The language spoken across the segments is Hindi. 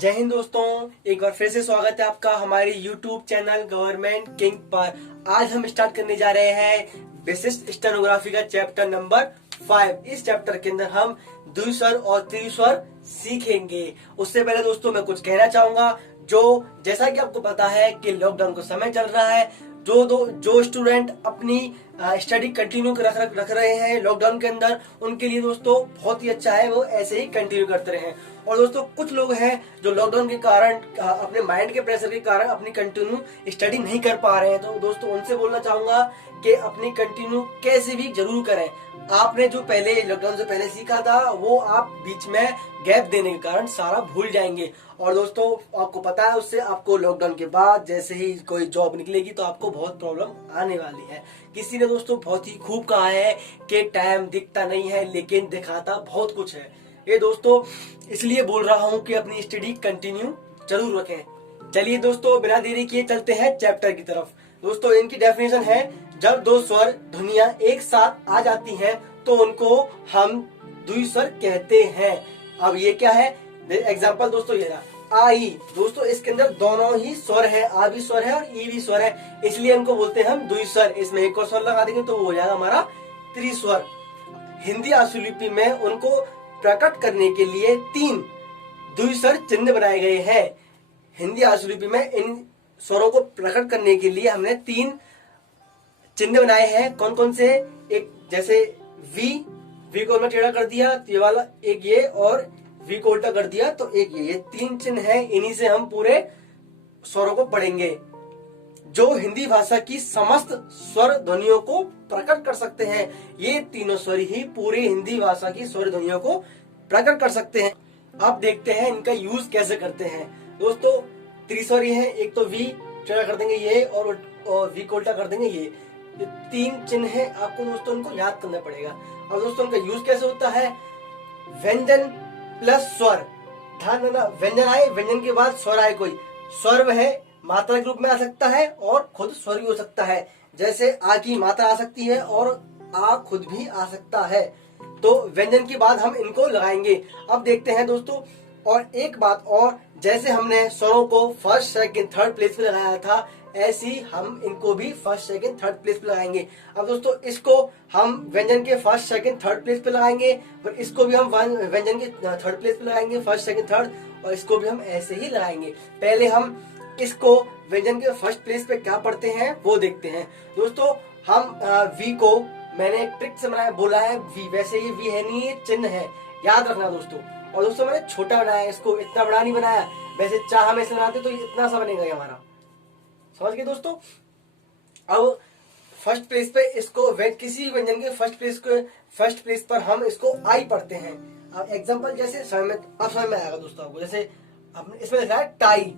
जय हिंद दोस्तों, एक बार फिर से स्वागत है आपका हमारे YouTube चैनल गवर्नमेंट किंग पर। आज हम स्टार्ट करने जा रहे हैं विशिष्ट स्टेनोग्राफी का चैप्टर नंबर 5। इस चैप्टर के अंदर हम द्विस्वर और त्रिस्वर सीखेंगे। उससे पहले दोस्तों मैं कुछ कहना चाहूंगा। जैसा कि आपको पता है कि लॉकडाउन का समय चल रहा है, जो स्टूडेंट अपनी स्टडी कंटिन्यू रख रहे हैं लॉकडाउन के अंदर, उनके लिए दोस्तों बहुत ही अच्छा है वो ऐसे ही कंटिन्यू करते रहें। और दोस्तों कुछ लोग हैं जो लॉकडाउन के कारण अपने माइंड के प्रेशर के कारण अपनी कंटिन्यू स्टडी नहीं कर पा रहे हैं, तो दोस्तों उनसे बोलना चाहूंगा कि अपनी कंटिन्यू कैसे भी जरूर करें। आपने जो पहले लॉकडाउन से पहले सीखा था वो आप बीच में गैप देने के कारण सारा भूल जाएंगे। और दोस्तों आपको पता है उससे आपको लॉकडाउन के बाद जैसे ही कोई जॉब निकलेगी तो आपको बहुत प्रॉब्लम आने वाली है। किसी ने दोस्तों बहुत ही खूब कहा है कि टाइम दिखता नहीं है लेकिन दिखाता बहुत कुछ है। ये दोस्तों इसलिए बोल रहा हूँ कि अपनी स्टडी कंटिन्यू जरूर रखें। चलिए दोस्तों बिना देरी किए चलते हैं चैप्टर की तरफ। दोस्तों इनकी डेफिनेशन है, जब दो स्वर ध्वनियां एक साथ आ जाती हैं तो उनको हम द्विस्वर कहते हैं। अब ये क्या है, एग्जाम्पल दोस्तों ये रहा आई। दोस्तों इसके अंदर दोनों ही स्वर है, आ भी स्वर है और ई भी स्वर है, इसलिए इनको बोलते हैं हम द्विस्वर। इसमें एक और स्वर लगा देंगे तो वो हो जाएगा हमारा त्रिस्वर। हिंदी आशुलिपि में उनको प्रकट करने के लिए 3 द्विस्वर चिन्ह बनाए गए हैं। हिंदी आशुलिपि में इन स्वरों को प्रकट करने के लिए हमने 3 चिन्ह बनाए हैं। कौन कौन से? एक जैसे वी को हमने टेढ़ा कर दिया तो ये वाला एक ये, और वी को उल्टा कर दिया तो एक ये 3 चिन्ह हैं। इन्हीं से हम पूरे स्वरों को पढ़ेंगे जो हिंदी भाषा की समस्त स्वर ध्वनियों को प्रकट कर सकते हैं। ये तीनों स्वर ही पूरी हिंदी भाषा की स्वर ध्वनियों को प्रकट कर सकते हैं। अब देखते हैं इनका यूज कैसे करते हैं। दोस्तों त्रिस्वरी है, एक तो वी टेढ़ा कर देंगे ये, और वी को उल्टा कर देंगे ये 3 चिन्ह है। आपको दोस्तों उनको याद करना पड़ेगा। अब दोस्तों उनका यूज कैसे होता है? व्यंजन प्लस स्वर। ध्यान देना, व्यंजन आए, व्यंजन के बाद स्वर आए, कोई स्वर वह मात्रा के रूप में आ सकता है और खुद स्वर भी हो सकता है। जैसे आ की मात्रा आ सकती है और आ खुद भी आ सकता है। तो व्यंजन के बाद हम इनको लगाएंगे। अब देखते हैं दोस्तों, और एक बात और, जैसे हमने स्वरों को फर्स्ट सेकंड थर्ड प्लेस पे लगाया था, ऐसे ही हम इनको भी फर्स्ट सेकंड थर्ड प्लेस पे लगाएंगे। अब दोस्तों इसको हम व्यंजन के फर्स्ट सेकंड थर्ड प्लेस पे लगाएंगे, और इसको भी हम व्यंजन के थर्ड प्लेस पे लगाएंगे, फर्स्ट सेकंड थर्ड, और इसको भी हम ऐसे ही लगाएंगे। पहले हम इसको व्यंजन के फर्स्ट प्लेस पे क्या पढ़ते हैं वो देखते हैं। दोस्तों हम वी को मैंने ट्रिक से बनाया, बोला है वी, वैसे ये वी है नहीं, ये चिन्ह है, याद रखना दोस्तों। और दोस्तों मैंने छोटा बनाया, इसको इतना बड़ा नहीं बनाया। वैसे चाह हम ऐसे बनाते तो इतना सा बनेगा हमारा, समझ गए दोस्तों। अब फर्स्ट प्लेस पे इसको किसी व्यंजन के फर्स्ट प्लेस पर हम इसको आई पढ़ते हैं। अब एग्जांपल जैसे समझ में आएगा दोस्तों आपको। जैसे इसमें लिखा है टाई,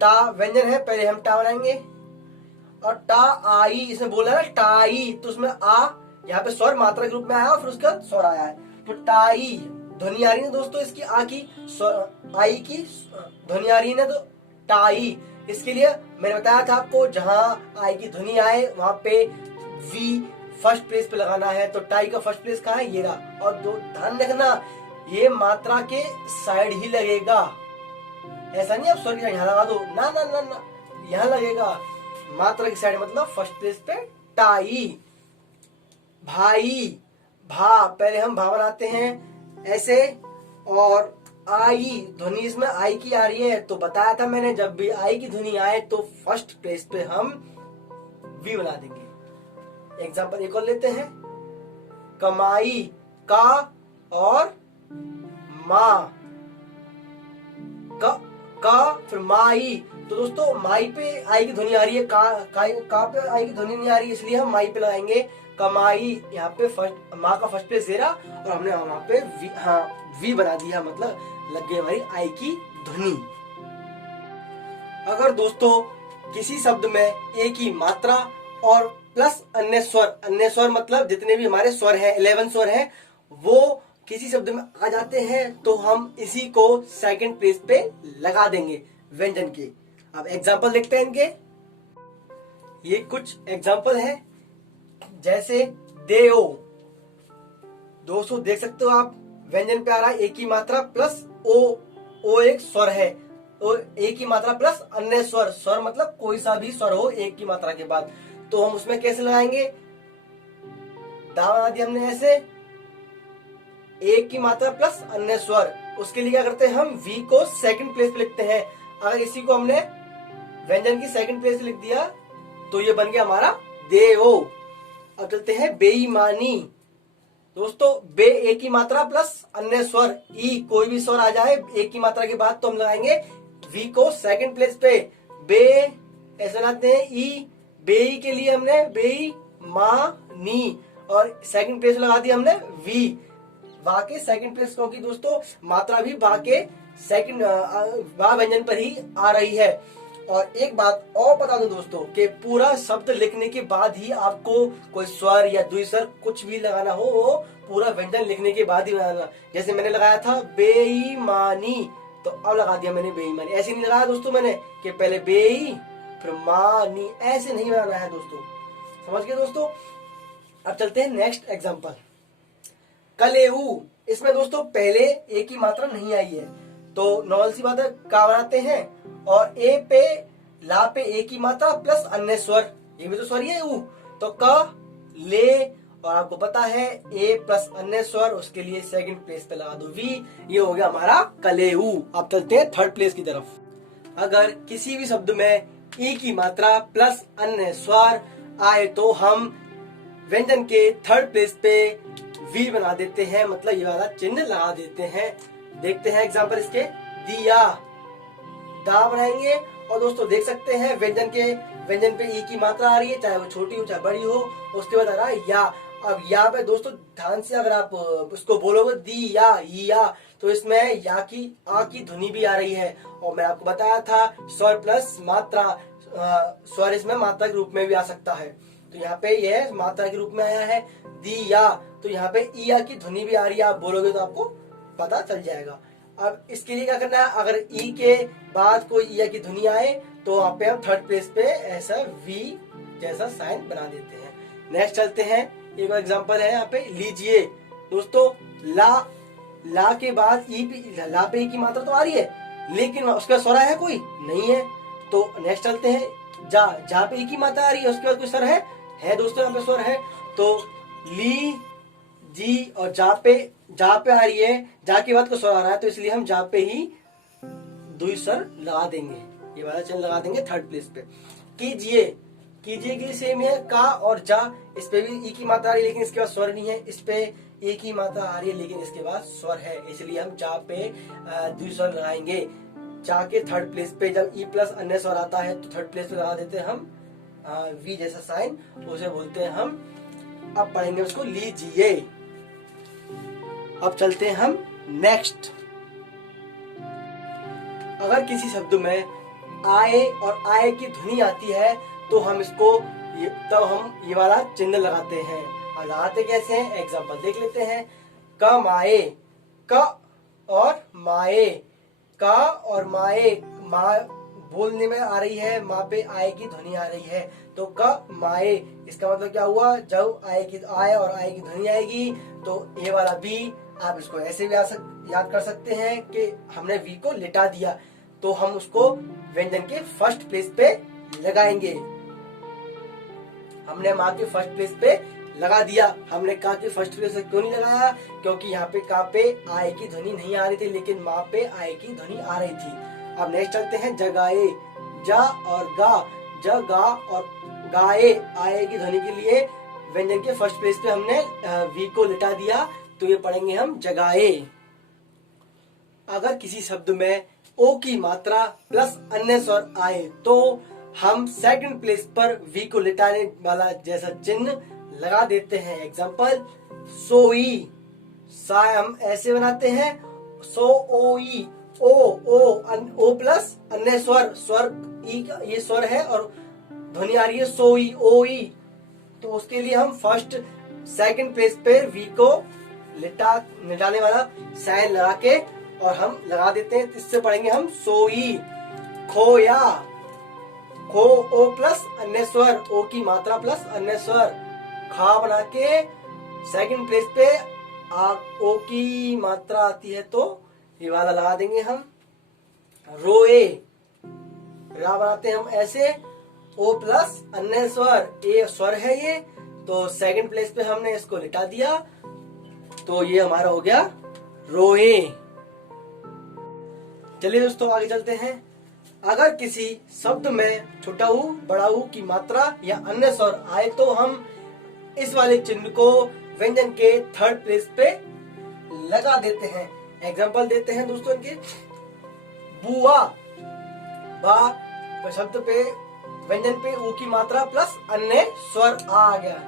टा व्यंजन है, पहले हम टा बनाएंगे, और टा आई इसमें बोला है टाई, तो उसमें आ यहाँ पे स्वर मात्रा के रूप में आया और फिर उसका स्वर आया है, तो टाई ध्वनि आ रही है दोस्तों इसकी, आ की आई की ध्वनि आ रही है ना, तो टाई। इसके लिए मैंने बताया था आपको, जहां आई की ध्वनि आए वहां पे वी फर्स्ट प्लेस पे लगाना है। तो टाई का फर्स्ट प्लेस कहाँ है? ये रहा। और ध्यान रखना ये मात्रा के साइड ही लगेगा, ऐसा नहीं आप स्वर की यहाँ लगा दो, ना ना ना ना, यहाँ लगेगा मात्रा की साइड, मतलब फर्स्ट प्लेस पे टाई। भाई, भा, पहले हम भा बनाते हैं ऐसे, और आई ध्वनि इसमें आई की आ रही है, तो बताया था मैंने जब भी आई की ध्वनि आए तो फर्स्ट प्लेस पे हम वी बना देंगे। एग्जांपल एक और लेते हैं, कमाई, का और माँ, का फिर माई। तो दोस्तों माई पे आई की ध्वनि आ रही है, का पे आई की ध्वनि नहीं आ रही, इसलिए हम माई पे लगाएंगे कमाई। यहाँ पे फर्स्ट माँ का फर्स्ट प्लेस दे रहा और हमने वहां पे वी बना दिया, मतलब लग गई हमारी आई की ध्वनि। अगर दोस्तों किसी शब्द में एक ही मात्रा और प्लस अन्य स्वर मतलब जितने भी हमारे स्वर हैं 11 स्वर हैं, वो किसी शब्द में आ जाते हैं तो हम इसी को सेकंड प्लेस पे लगा देंगे व्यंजन के। अब एग्जांपल देखते हैं इनके। ये कुछ एग्जांपल है, जैसे देओ। दोस्तों देख सकते हो आप, व्यंजन पे आ रहा है एक ही मात्रा प्लस ओ ओ एक स्वर है, तो एक की मात्रा प्लस अन्य स्वर, स्वर मतलब कोई सा भी स्वर हो एक की मात्रा के बाद, तो हम उसमें कैसे लगाएंगे, दा बना दिया हमने ऐसे, एक की मात्रा प्लस अन्य स्वर। उसके लिए क्या करते हैं हम वी को सेकंड प्लेस पे लिखते हैं। अगर इसी को हमने व्यंजन की सेकंड प्लेस पे लिख दिया तो ये बन गया हमारा दे ओ। अब चलते हैं बेईमानी। दोस्तों बे एक की मात्रा प्लस अन्य स्वर, ई कोई भी स्वर आ जाए एक की मात्रा के बाद तो हम लगाएंगे वी को सेकंड प्लेस पे, बे ऐसे लगाते हैं ई, बेई के लिए हमने बेई मानी और सेकंड प्लेस लगा दिया हमने वी, बा के सेकंड प्लेस, क्योंकि दोस्तों मात्रा भी बा के सेकंड बा व्यंजन पर ही आ रही है। और एक बात और बता दूं दोस्तों कि पूरा शब्द लिखने के बाद ही आपको कोई स्वर या द्विस्वर कुछ भी लगाना हो वो पूरा व्यंजन लिखने के बाद ही लगाना। जैसे मैंने लगाया था बेईमानी, तो अब लगा दिया मैंने बेईमानी, ऐसे नहीं लगाया दोस्तों मैंने कि पहले बेई फिर मानी, ऐसे नहीं बनाना है दोस्तों, समझ गए दोस्तों। अब चलते हैं नेक्स्ट एग्जाम्पल, कलेऊ। इसमें दोस्तों पहले ए की मात्रा नहीं आई है तो नॉर्मल सी बात है का बनाते हैं, और ए पे ला पे ए की मात्रा प्लस अन्य स्वर, ये भी तो स्वर ही है ऊ, तो क ले, और आपको पता है ए प्लस अन्य स्वर, उसके लिए सेकंड प्लेस पे लगा दो वी, ये हो गया हमारा कलेऊ। अब चलते हैं थर्ड प्लेस की तरफ। अगर किसी भी शब्द में ई की मात्रा प्लस अन्य स्वर आए तो हम व्यंजन के थर्ड प्लेस पे वी बना देते हैं, मतलब ये वाला चिन्ह लगा देते हैं। देखते हैं एग्जांपल इसके, दिया, दा बनाएंगे, और दोस्तों देख सकते हैं व्यंजन पे ई की मात्रा आ रही है, चाहे वो छोटी हो चाहे बड़ी हो, उसके बाद आ रहा है या। अब या पे दोस्तों ध्यान से अगर आप उसको बोलोगे दी या, तो इसमें या की आ की ध्वनि भी आ रही है, और मैं आपको बताया था स्वर प्लस मात्रा, स्वर इसमें मात्रा के रूप में भी आ सकता है, तो यहाँ पे यह मात्रा के रूप में आया है दिया, तो यहाँ पे ईया की ध्वनि भी आ रही है, आप बोलोगे तो आपको पता चल जाएगा। अब इसके लिए क्या करना है, अगर ई के बाद कोई ईया की ध्वनि आए तो वहाँ पे हम थर्ड प्लेस पे ऐसा वी जैसा साइन बना देते हैं। नेक्स्ट चलते हैं, एक और एग्जांपल है यहाँ पे, लीजिए। दोस्तों ला के बाद ला पे ई की मात्रा तो आ रही है, लेकिन उसका स्वर है कोई नहीं है, तो नेक्स्ट चलते हैं, जहाँ पे ई की मात्रा आ रही है उसके बाद कोई स्वर है दोस्तों, यहाँ पे स्वर है, तो ली जी, और जा पे आ रही है, जा के बाद को स्वर आ रहा है, तो इसलिए हम जा पे ही द्विस्वर लगा देंगे, ये वाला चिन्ह लगा देंगे थर्ड प्लेस पे। कीजिए के सेम है, का और जा, इस पे भी ई की मात्रा आ रही है लेकिन इसके बाद स्वर नहीं है, इस पे ए की मात्रा आ रही है लेकिन इसके बाद स्वर है, इसलिए हम जा पे द्विस्वर लगाएंगे। जा के थर्ड प्लेस पे जब ई प्लस अन्य स्वर आता है तो थर्ड प्लेस पे लगा देते हैं हम वी जैसा साइन, उसे बोलते हैं हम, अब पढ़ेंगे उसको लीजिए। अब चलते हैं हम नेक्स्ट, अगर किसी शब्द में आए और आए की ध्वनि आती है तो हम इसको तब हम ये वाला चिन्ह लगाते हैं। और लगाते कैसे हैं, एग्जांपल देख लेते हैं, कमाए, क और माए, का और माए, माँ बोलने में आ रही है, माँ पे आए की ध्वनि आ रही है, तो क माए, इसका मतलब क्या हुआ, जब आए और आए की ध्वनि आएगी तो ये वाला बी, आप इसको ऐसे भी याद कर सकते हैं कि हमने वी को लिटा दिया, तो हम उसको व्यंजन के फर्स्ट प्लेस पे लगाएंगे। हमने माँ के फर्स्ट प्लेस पे लगा दिया, हमने का के फर्स्ट प्लेस पे क्यों नहीं लगाया, क्योंकि यहाँ पे का पे आए की ध्वनि नहीं आ रही थी लेकिन माँ पे आए की ध्वनि आ रही थी। अब नेक्स्ट चलते हैं, जगाए, जा और गा, जगा और गाए, आए की ध्वनि के लिए व्यंजन के फर्स्ट प्लेस पे हमने वी को लिटा दिया, तो ये पढ़ेंगे हम जगाए। अगर किसी शब्द में ओ की मात्रा प्लस अन्य स्वर आए तो हम सेकंड प्लेस पर वी को लिटाने वाला जैसा चिन्ह लगा देते हैं। एग्जांपल, सोई, सा हम ऐसे बनाते हैं, सो ओ ई, ओ प्लस अन्य स्वर ई, ये स्वर है और ध्वनि आ रही है सोई, ओ ई, तो उसके लिए हम फर्स्ट सेकंड प्लेस पे वी को लिटाने वाला साइन लगा के और हम लगा देते हैं, इससे पढ़ेंगे हम सोई। खोया, खो ओ प्लस अन्य स्वर, ओ की मात्रा प्लस अन्य स्वर, खा बना के सेकंड प्लेस पे ओ की मात्रा आती है तो ये वाला लगा देंगे हम, रोए। रा बनाते हैं हम ऐसे, ओ प्लस अन्य स्वर, ए स्वर है ये, तो सेकंड प्लेस पे हमने इसको लिटा दिया, तो ये हमारा हो गया रोए। चलिए दोस्तों आगे चलते हैं। अगर किसी शब्द में छोटा ऊ बड़ा ऊ की मात्रा या अन्य स्वर आए तो हम इस वाले चिन्ह को व्यंजन के थर्ड प्लेस पे लगा देते हैं। एग्जांपल देते हैं दोस्तों इनके। बुआ, बा शब्द पे व्यंजन पे ऊ की मात्रा प्लस अन्य स्वर आ गया,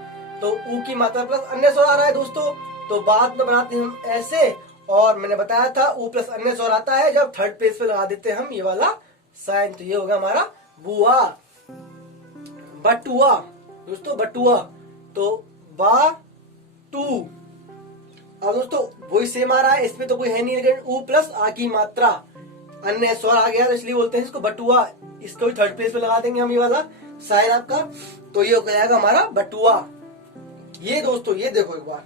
तो ऊ की मात्रा प्लस अन्य स्वर आ रहा है दोस्तों, तो बाद में बनाते हैं हम ऐसे। और मैंने बताया था ऊ प्लस अन्य स्वर आता है जब थर्ड प्लेस पे लगा देते हैं हम ये वाला साइन, तो ये होगा हमारा बुआ। बटुआ दोस्तों, बटुआ तो बा टू। अब दोस्तों वही सेम आ रहा है, इसमें तो कोई है नहीं, लेकिन ऊ प्लस आ की मात्रा अन्य स्वर आ गया तो इसलिए बोलते हैं इसको बटुआ। इसको भी थर्ड प्लेस पे लगा देंगे हम ये वाला साइन आपका, तो ये हो जाएगा हमारा बटुआ। ये दोस्तों ये देखो एक बार,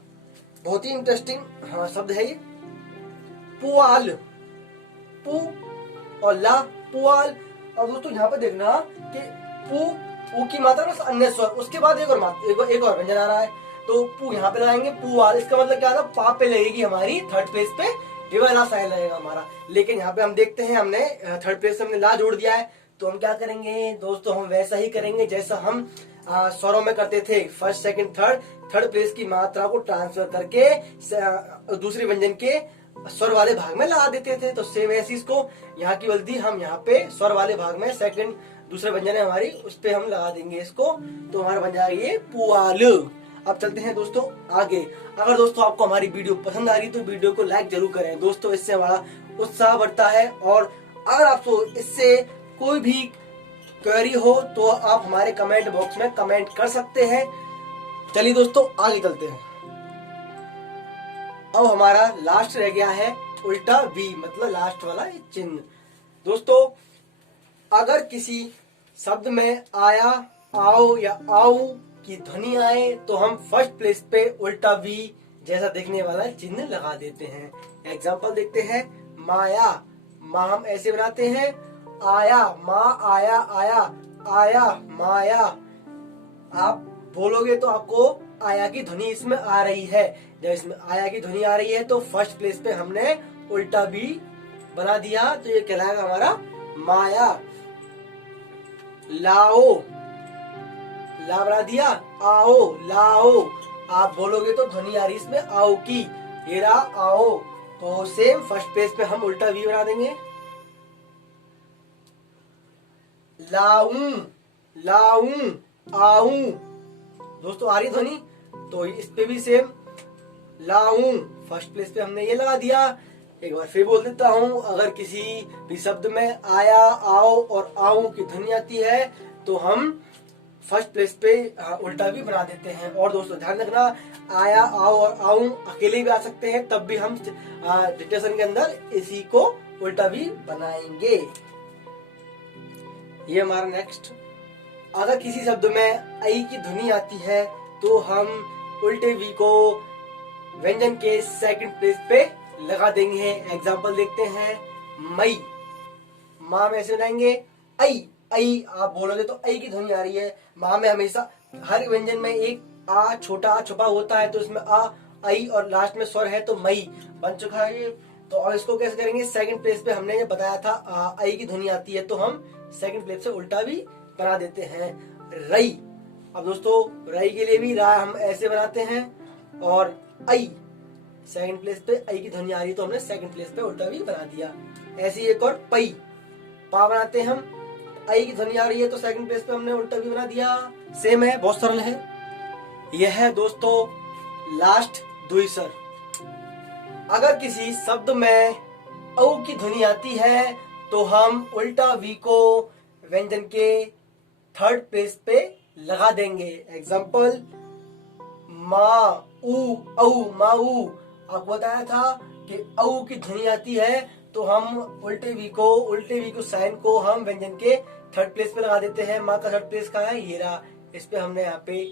बहुत ही इंटरेस्टिंग शब्द है ये, पुआल। पू और ला, पुआल। और दोस्तों यहाँ पे देखना कि पू ऊ की मात्रा प्लस अन्य स्वर, उसके बाद एक और व्यंजन आ रहा है, तो पू यहाँ पे लगाएंगे पुआल। इसका मतलब क्या था, पा पे लगेगी हमारी थर्ड प्लेस पे, ये वाला साइन लगेगा हमारा। लेकिन यहाँ पे हम देखते हैं हमने थर्ड प्लेस पे हमने ला जोड़ दिया है, तो हम क्या करेंगे दोस्तों, हम वैसा ही करेंगे जैसा हम स्वरों में करते थे। फर्स्ट सेकंड थर्ड प्लेस की मात्रा को ट्रांसफर करके दूसरे व्यंजन के स्वर वाले भाग में लगा देते थे, तो सेम ऐसी इसको यहाँ की गलती, हम यहाँ पे स्वर वाले भाग में सेकंड दूसरे व्यंजन है हमारी, उस पे हम लगा देंगे इसको, तो हमारा बन जाएगा ये पुआल। अब चलते हैं दोस्तों आगे। अगर दोस्तों आपको हमारी वीडियो पसंद आ रही तो वीडियो को लाइक जरूर करें दोस्तों, इससे हमारा उत्साह बढ़ता है। और अगर आपको इससे कोई भी क्वेरी हो तो आप हमारे कमेंट बॉक्स में कमेंट कर सकते हैं। चलिए दोस्तों आगे चलते हैं। अब हमारा लास्ट रह गया है उल्टा वी, मतलब लास्ट वाला चिन्ह। दोस्तों अगर किसी शब्द में आया, आओ या आओ की ध्वनि आए तो हम फर्स्ट प्लेस पे उल्टा वी जैसा दिखने वाला चिन्ह लगा देते हैं। एग्जाम्पल देखते हैं। माया, माँ हम ऐसे बनाते हैं, आया माँ, आया आया, आया माया। आप बोलोगे तो आपको आया की ध्वनि इसमें आ रही है। जब इसमें आया की ध्वनि आ रही है तो फर्स्ट प्लेस पे हमने उल्टा वी बना दिया, तो ये कहलाएगा हमारा माया। लाओ, ला बना दिया, आओ लाओ। आप बोलोगे तो ध्वनि आ रही इसमें आओ की, ये रहा आओ, तो सेम फर्स्ट प्लेस पे हम उल्टा वी बना देंगे। लाऊं, लाऊं, आऊं। दोस्तों आ रही ध्वनि, तो इस पे भी सेम लाऊं, फर्स्ट प्लेस पे हमने ये लगा दिया। एक बार फिर बोल देता हूँ, अगर किसी भी शब्द में आया, आओ और आऊं की ध्वनि आती है तो हम फर्स्ट प्लेस पे उल्टा भी बना देते हैं। और दोस्तों ध्यान रखना, आया, आओ और आऊं अकेले भी आ सकते हैं, तब भी हम डिक्टेशन के अंदर इसी को उल्टा भी बनाएंगे। ये हमारा नेक्स्ट। अगर किसी शब्द में आई की ध्वनि आती है तो हम उल्टे वी को व्यंजन के सेकंड प्लेस पे लगा देंगे। एग्जाम्पल देखते हैं। मई, माँ में ऐसे बनाएंगे आई, आई। आप बोलोगे तो आई की ध्वनि आ रही है। माँ में हमेशा हर व्यंजन में एक आ, छोटा आ छुपा होता है, तो इसमें आ, आई और लास्ट में स्वर है तो मई बन चुका है ये। तो अब इसको कैसे करेंगे, सेकंड प्लेस पे हमने बताया था आई की ध्वनि आती है तो हम सेकंड प्लेस से उल्टा भी बना देते हैं। रई, अब दोस्तों रई के लिए भी रा हम ऐसे बनाते हैं, और आई सेकंड प्लेस पे आई की ध्वनि आ रही है तो हमने सेकंड प्लेस पे उल्टा भी बना दिया। ऐसी एक और पई, पा बनाते हैं हम, आई की ध्वनि आ रही है तो सेकंड प्लेस पे हमने उल्टा भी बना दिया। सेम है, बहुत सरल है। यह है दोस्तों लास्ट द्विसर। अगर किसी शब्द में औ की ध्वनि आती है तो हम उल्टा वी को व्यंजन के थर्ड प्लेस पे लगा देंगे। एग्जाम्पल मा ऊ, औ, माऊ। आपको बताया था कि औ की ध्वनि आती है तो हम उल्टे वी को साइन को हम व्यंजन के थर्ड प्लेस पे लगा देते हैं। माँ का थर्ड प्लेस कहाँ है, ये रहा, इस पे हमने यहाँ पे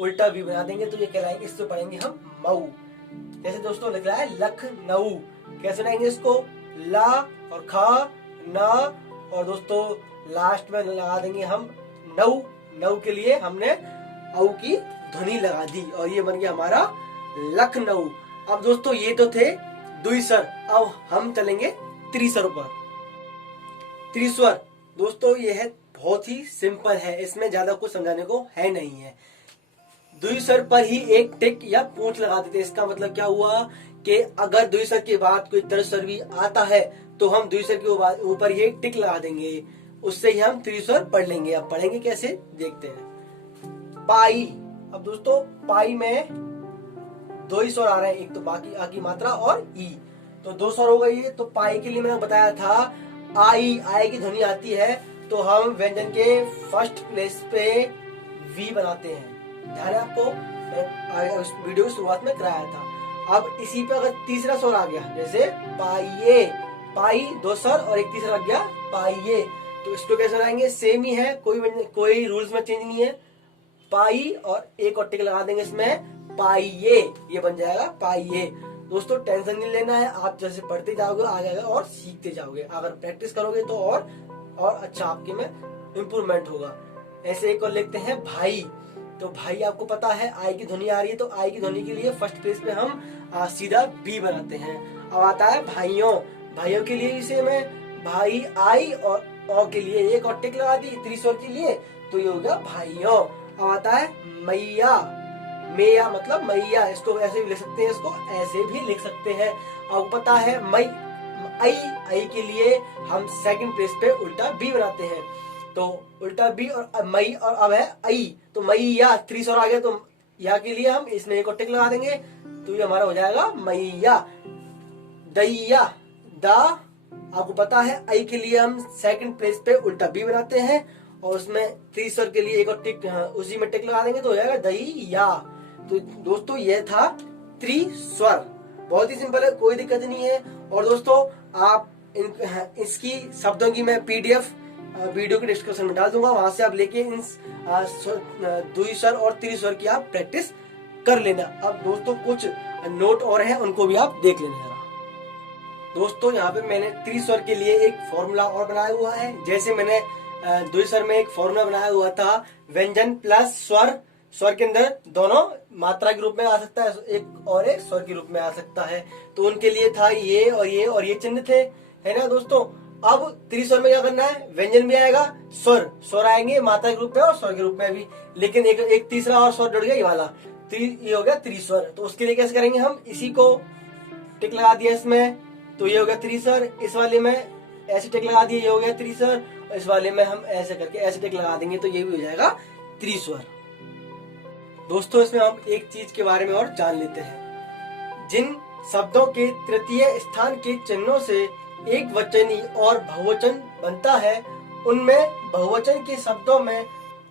उल्टा वी बना देंगे तो ये कहलाएंगे, इससे पढ़ेंगे हम मऊ। जैसे दोस्तों लिख रहा है लखनऊ, कैसे बनाएंगे इसको, ला और खा, न, और दोस्तों लास्ट में लगा देंगे हम नौ। नौ के लिए हमने औ की ध्वनि लगा दी और ये बन गया हमारा लखनऊ। अब दोस्तों ये तो थे द्विस्वर, अब हम चलेंगे त्रिस्वर पर। त्रिस्वर दोस्तों ये है बहुत ही सिंपल है, इसमें ज्यादा कुछ समझाने को है नहीं है। द्विस्वर पर ही एक टिक या पूंछ लगा देते। इसका मतलब क्या हुआ कि अगर द्विस्वर के बाद कोई त्रिस्वर भी आता है तो हम द्विस्वर के ऊपर ही एक टिक लगा देंगे, उससे ही हम त्रिस्वर पढ़ लेंगे। अब पढ़ेंगे कैसे देखते हैं। पाई, अब दोस्तों पाई में दो ही स्वर आ रहे हैं, एक तो बाकी आ की मात्रा और ई, तो दो स्वर हो गई है। तो पाई के लिए मैंने बताया था आई, आई की ध्वनि आती है तो हम व्यंजन के फर्स्ट प्लेस पे वी बनाते हैं। ध्यान है आपको, उस वीडियो की शुरुआत में कराया था। अब इसी पे अगर तीसरा स्वर आ गया, जैसे पाइये, पाई दो स्वर और एक तीसरा लग गया पाइये, तो इसको कैसे बनाएंगे, सेम ही है, कोई रूल्स में चेंज नहीं है। पाई और एक और टिक लगा देंगे इसमें, पाइये, ये बन जाएगा पाइये। दोस्तों टेंशन नहीं लेना है, आप जैसे पढ़ते जाओगे आगे और सीखते जाओगे, अगर प्रैक्टिस करोगे तो और अच्छा आपके में इम्प्रूवमेंट होगा। ऐसे एक और लिखते हैं भाई, तो भाई आपको पता है आई की ध्वनि आ रही है, तो आई की ध्वनि के लिए फर्स्ट प्लेस पे हम सीधा बी बनाते हैं। अब आता है भाइयों, भाइयों के लिए इसे मैं भाई आई और ओ के लिए एक और टिक लगा दी त्रिस्वर के लिए, तो ये हो गया भाइयों। अब आता है मैया, मैया मतलब मैया, इसको ऐसे भी लिख सकते हैं, इसको ऐसे भी लिख सकते हैं। आपको पता है मई, आई, आई के लिए हम सेकंड प्लेस पे उल्टा बी बनाते हैं, तो उल्टा बी और मई और अब है आई, तो मैया त्रिस्वर आ गया, तो या के लिए हम इसमें एक और टिक लगा देंगे, तो ये हमारा हो जाएगा मैया। दैया, दा, आपको पता है आई के लिए हम सेकंड प्लेस पे उल्टा बी बनाते हैं और उसमें त्रिस्वर के लिए एक और टिक उसी में टिक लगा देंगे, तो हो जाएगा दैया। तो दोस्तों ये था त्रिस्वर, बहुत ही सिंपल है, कोई दिक्कत नहीं है। और दोस्तों आप इसकी शब्दों की मैं पीडीएफ वीडियो के डिस्क्रिप्शन में डाल दूंगा, वहां से आप लेके इन द्विस्वर और त्रिस्वर की आप प्रैक्टिस कर लेना। अब दोस्तों कुछ नोट और हैं, उनको भी आप देख लेना जरा। दोस्तों यहाँ पे मैंने त्रिस्वर के लिए एक फॉर्मूला और बनाया हुआ है, जैसे मैंने द्विस्वर में एक फॉर्मूला बनाया हुआ था, व्यंजन प्लस स्वर, स्वर के अंदर दोनों मात्रा के रूप में आ सकता है, एक और एक स्वर के रूप में आ सकता है, तो उनके लिए था ये और ये चिन्ह थे, है ना दोस्तों। अब त्रिस्वर में क्या करना है, व्यंजन भी आएगा, स्वर आएंगे मात्रा के रूप में और स्वर के रूप में भी, लेकिन एक तीसरा और स्वर जुड़ गया, ये वाला, ये हो गया त्रिस्वर। तो उसके लिए कैसे करेंगे, हम इसी को टिक लगा दिया इसमें, तो ये हो गया त्रिस्वर, इस वाले में ऐसे टिक लगा दिए, ये हो गया त्रिस्वर, और इस वाले में हम ऐसे करके ऐसे टिक लगा देंगे, तो ये भी हो जाएगा त्रिस्वर। दोस्तों इसमें हम एक चीज के बारे में और जान लेते हैं, जिन शब्दों के तृतीय स्थान के चिन्हों से एक वचनी और बहुवचन बनता है, उनमें बहुवचन के शब्दों में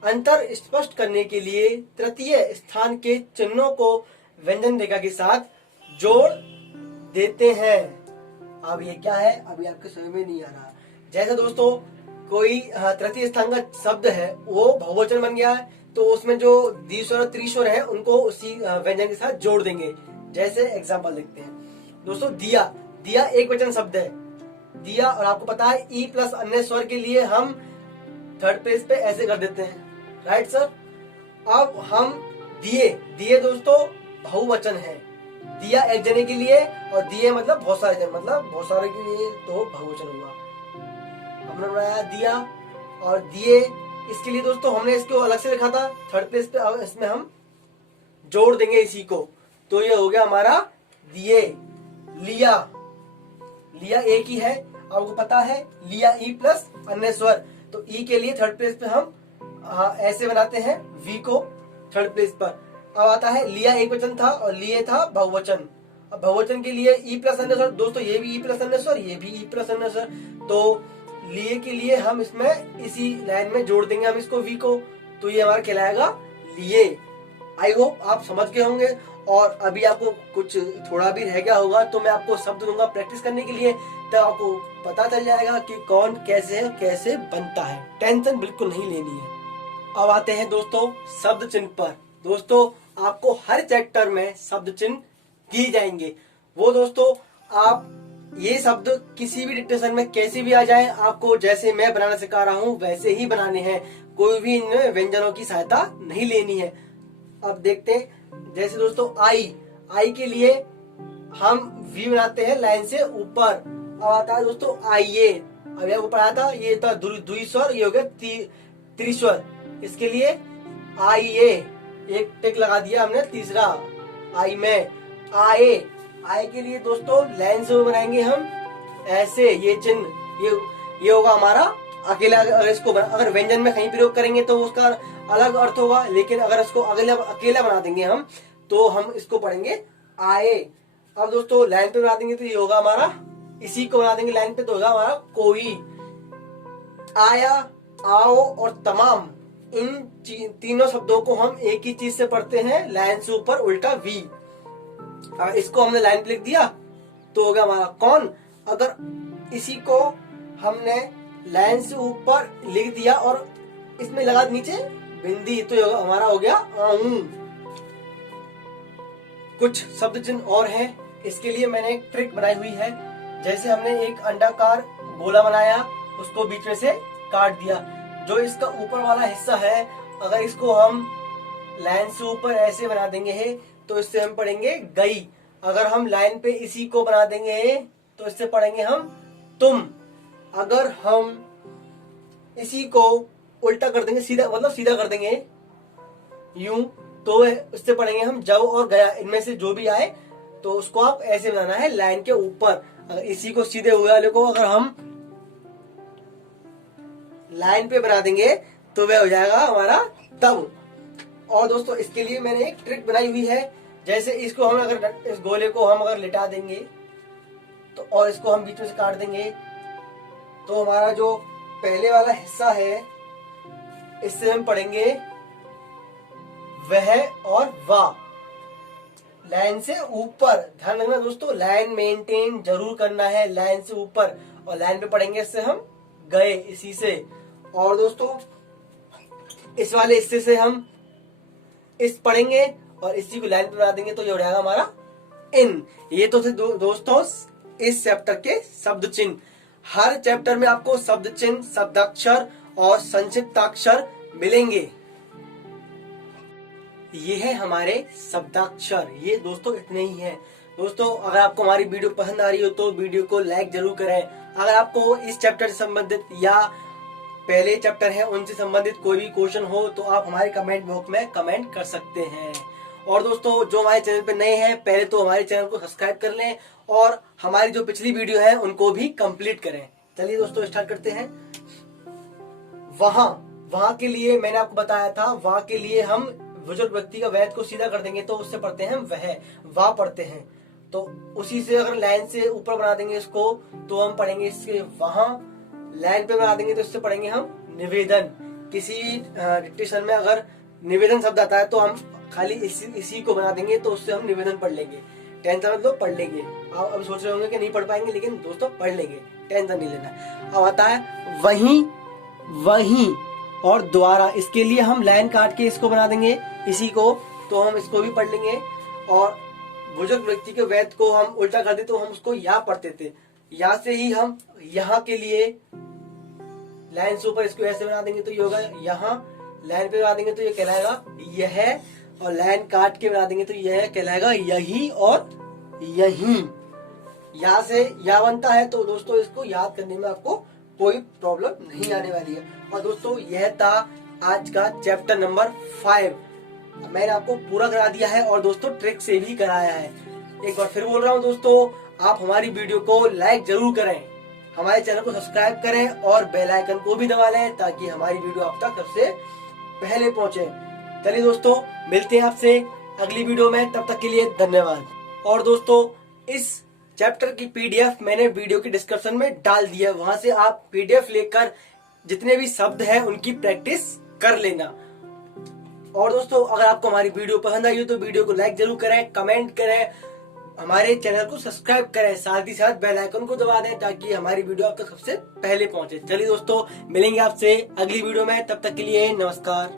अंतर स्पष्ट करने के लिए तृतीय स्थान के चिन्हों को व्यंजन रेखा के साथ जोड़ देते हैं। अब ये क्या है, अभी आपके समझ में नहीं आ रहा। जैसे दोस्तों कोई तृतीय स्थान का शब्द है, वो बहुवचन बन गया है, तो उसमें जो द्विस्वर और त्रिस्वर है उनको उसी व्यंजन के साथ जोड़ देंगे। जैसे एग्जांपल देखते हैं दोस्तों, दिया, दिया एक वचन शब्द है, दिया, और आपको पता है ई प्लस अन्य स्वर के लिए हम थर्ड पेज पे ऐसे कर देते हैं, राइट सर। अब हम दिए, दिए दोस्तों बहुवचन है, दिया एक जने के लिए और दिए मतलब बहुत सारे जन, मतलब बहुत सारे के लिए, तो बहुवचन हुआ। हमने बनाया दिया और दिए, इसके लिए दोस्तों हमने इसको अलग से लिखा था थर्ड प्लेस पे, अब इसमें हम जोड़ देंगे इसी को, तो ये हो गया हमारा दिए। लिया, लिया एक ही है, आपको पता है, लिया ई प्लस अन्य स्वर, तो ई के लिए थर्ड प्लेस पे हम ऐसे बनाते हैं वी को थर्ड प्लेस पर। अब आता है लिया एक वचन था और लिए था बहुवचन, अब बहुवचन के लिए ई प्लस अन्य स्वर, दोस्तों ये भी ई प्लस अन्य स्वर, ये भी ई प्लस अन्य स्वर, तो लिए के लिए हम इसमें इसी लाइन में जोड़ देंगे हम इसको वी को, तो ये हमारा कहलाएगा लिए। आई होप आप समझ गए होंगे, और अभी आपको कुछ थोड़ा भी रह गया होगा तो मैं आपको शब्द दूंगा प्रैक्टिस करने के लिए, तो आपको पता चल जाएगा कि कौन कैसे है, कैसे बनता है, टेंशन बिल्कुल नहीं लेनी है। अब आते हैं दोस्तों शब्द चिन्ह पर। दोस्तों आपको हर चैप्टर में शब्द चिन्ह दिए जाएंगे, वो दोस्तों आप ये शब्द किसी भी डिक्टेशन में कैसे भी आ जाए, आपको जैसे मैं बनाना सिखा रहा हूँ वैसे ही बनाने हैं, कोई भी इनमें व्यंजनों की सहायता नहीं लेनी है। अब देखते हैं, जैसे दोस्तों आई के लिए हम वी बनाते हैं लाइन से ऊपर। अब आता है दोस्तों आइए, अभी आपको पढ़ाया था, ये था द्विस्वर, ये हो गया त्रिस्वर। इसके लिए आइए एक टिक लगा दिया हमने। तीसरा आई में आए के लिए दोस्तों लाइन से बनाएंगे हम ऐसे, ये चिन्ह ये होगा हमारा अकेला। अगर इसको अगर व्यंजन में कहीं प्रयोग करेंगे तो उसका अलग अर्थ होगा, लेकिन अगर इसको अकेला बना देंगे हम तो हम इसको पढ़ेंगे आए। अब दोस्तों लाइन पे बना देंगे तो ये होगा हमारा, इसी को बना देंगे लाइन पे तो होगा हमारा कोई। आया, आओ और तमाम, इन तीनों शब्दों को हम एक ही चीज से पढ़ते हैं, लाइन से ऊपर उल्टा वी। अगर इसको हमने लाइन पे लिख दिया तो हो गया हमारा कौन। अगर इसी को हमने लाइन से ऊपर लिख दिया और इसमें लगा नीचे बिंदी तो हमारा हो गया आऊं। कुछ शब्द चिन्ह और हैं, इसके लिए मैंने एक ट्रिक बनाई हुई है। जैसे हमने एक अंडाकार गोला बनाया, उसको बीच में से काट दिया, जो इसका ऊपर वाला हिस्सा है अगर इसको हम लाइन से ऊपर ऐसे बना देंगे तो इससे हम पढ़ेंगे गई। अगर हम लाइन पे इसी को बना देंगे तो इससे पढ़ेंगे हम तुम। अगर हम इसी को उल्टा कर देंगे, सीधा मतलब सीधा कर देंगे यूं, तो इससे पढ़ेंगे हम जब और गया। इनमें से जो भी आए तो उसको आप ऐसे बनाना है लाइन के ऊपर। अगर इसी को सीधे हुए वाले को अगर हम लाइन पे बना देंगे तो वह हो जाएगा हमारा तब। और दोस्तों इसके लिए मैंने एक ट्रिक बनाई हुई है। जैसे इसको हम अगर इस गोले को हम अगर लिटा देंगे तो और इसको हम बीच में से काट देंगे तो हमारा जो पहले वाला हिस्सा है इससे हम पढ़ेंगे वह और वाह। लाइन से ऊपर, ध्यान रखना दोस्तों, लाइन मेंटेन जरूर करना है लाइन से ऊपर, और लाइन पे पढ़ेंगे इससे हम गए इसी से। और दोस्तों इस वाले हिस्से से हम इस पढ़ेंगे और इसी को लाइन पे बना देंगे तो ये हो जाएगा हमारा इन। ये तो थे दोस्तों इस चैप्टर के शब्द चिन्ह। हर चैप्टर में आपको शब्द चिन्ह, शब्दाक्षर और संक्षिप्ताक्षर मिलेंगे। ये है हमारे शब्दाक्षर, ये दोस्तों इतने ही हैं। दोस्तों अगर आपको हमारी वीडियो पसंद आ रही हो तो वीडियो को लाइक जरूर करें। अगर आपको इस चैप्टर से संबंधित या पहले चैप्टर है उनसे संबंधित कोई भी क्वेश्चन हो तो आप हमारे कमेंट बॉक्स में कमेंट कर सकते हैं। और दोस्तों जो हमारे चैनल पे नए हैं पहले तो हमारे चैनल को सब्सक्राइब कर लें और हमारी जो पिछली वीडियो है उनको भी कंप्लीट करें। चलिए दोस्तों स्टार्ट करते हैं। वहां के लिए मैंने आपको बताया था, वहां के लिए हम बुजुर्ग व्यक्ति का वैध को सीधा कर देंगे तो उससे पढ़ते हैं वह, वाह पढ़ते हैं। तो उसी से अगर लाइन से ऊपर बना देंगे इसको तो हम पढ़ेंगे इसके वहां। लाइन पे बना देंगे तो इससे पढ़ेंगे हम निवेदन। किसी डिक्टेशन में अगर निवेदन शब्द आता है तो हम खाली इसी को बना देंगे तो उससे हम निवेदन पढ़ लेंगे। टेंशन मत लो, पढ़ लेंगे। आप अब सोच रहे होंगे कि नहीं पढ़ पाएंगे, लेकिन दोस्तों पढ़ लेंगे, टेंशन नहीं लेना। अब आता है वहीं और द्वारा। इसके लिए हम लाइन काट के इसको बना देंगे इसी को, तो हम इसको भी पढ़ लेंगे। और बुजुर्ग व्यक्ति के वैध को हम उल्टा कर दे तो हम उसको या पढ़ते थे। या से ही हम यहाँ के लिए लाइन से ऊपर इसको ऐसे बना देंगे तो ये होगा यहाँ। लाइन पे बना देंगे तो ये कहलाएगा यह, और लाइन काट के बना देंगे तो यह कहलाएगा यही और यहीं। या से या बनता है तो दोस्तों इसको याद करने में आपको कोई प्रॉब्लम नहीं आने वाली है। और दोस्तों यह था आज का चैप्टर नंबर 5। मैंने आपको पूरा करा दिया है और दोस्तों ट्रिक से भी कराया है। एक बार फिर बोल रहा हूँ दोस्तों, आप हमारी वीडियो को लाइक जरूर करें, हमारे चैनल को सब्सक्राइब करें और बेल आइकन को भी दबा लें ताकि हमारी वीडियो आप तक सबसे पहले पहुंचे। चलिए दोस्तों मिलते हैं आपसे अगली वीडियो में, तब तक के लिए धन्यवाद। और दोस्तों इस चैप्टर की पीडीएफ मैंने वीडियो की डिस्क्रिप्शन में डाल दी है, वहां से आप पीडीएफ लेकर जितने भी शब्द हैं उनकी प्रैक्टिस कर लेना। और दोस्तों अगर आपको हमारी वीडियो पसंद आई हो तो वीडियो को लाइक जरूर करें, कमेंट करें, हमारे चैनल को सब्सक्राइब करें, साथ ही साथ बेल आइकन को दबा दें ताकि हमारी वीडियो आप तक सबसे पहले पहुंचे। चलिए दोस्तों मिलेंगे आपसे अगली वीडियो में, तब तक के लिए नमस्कार।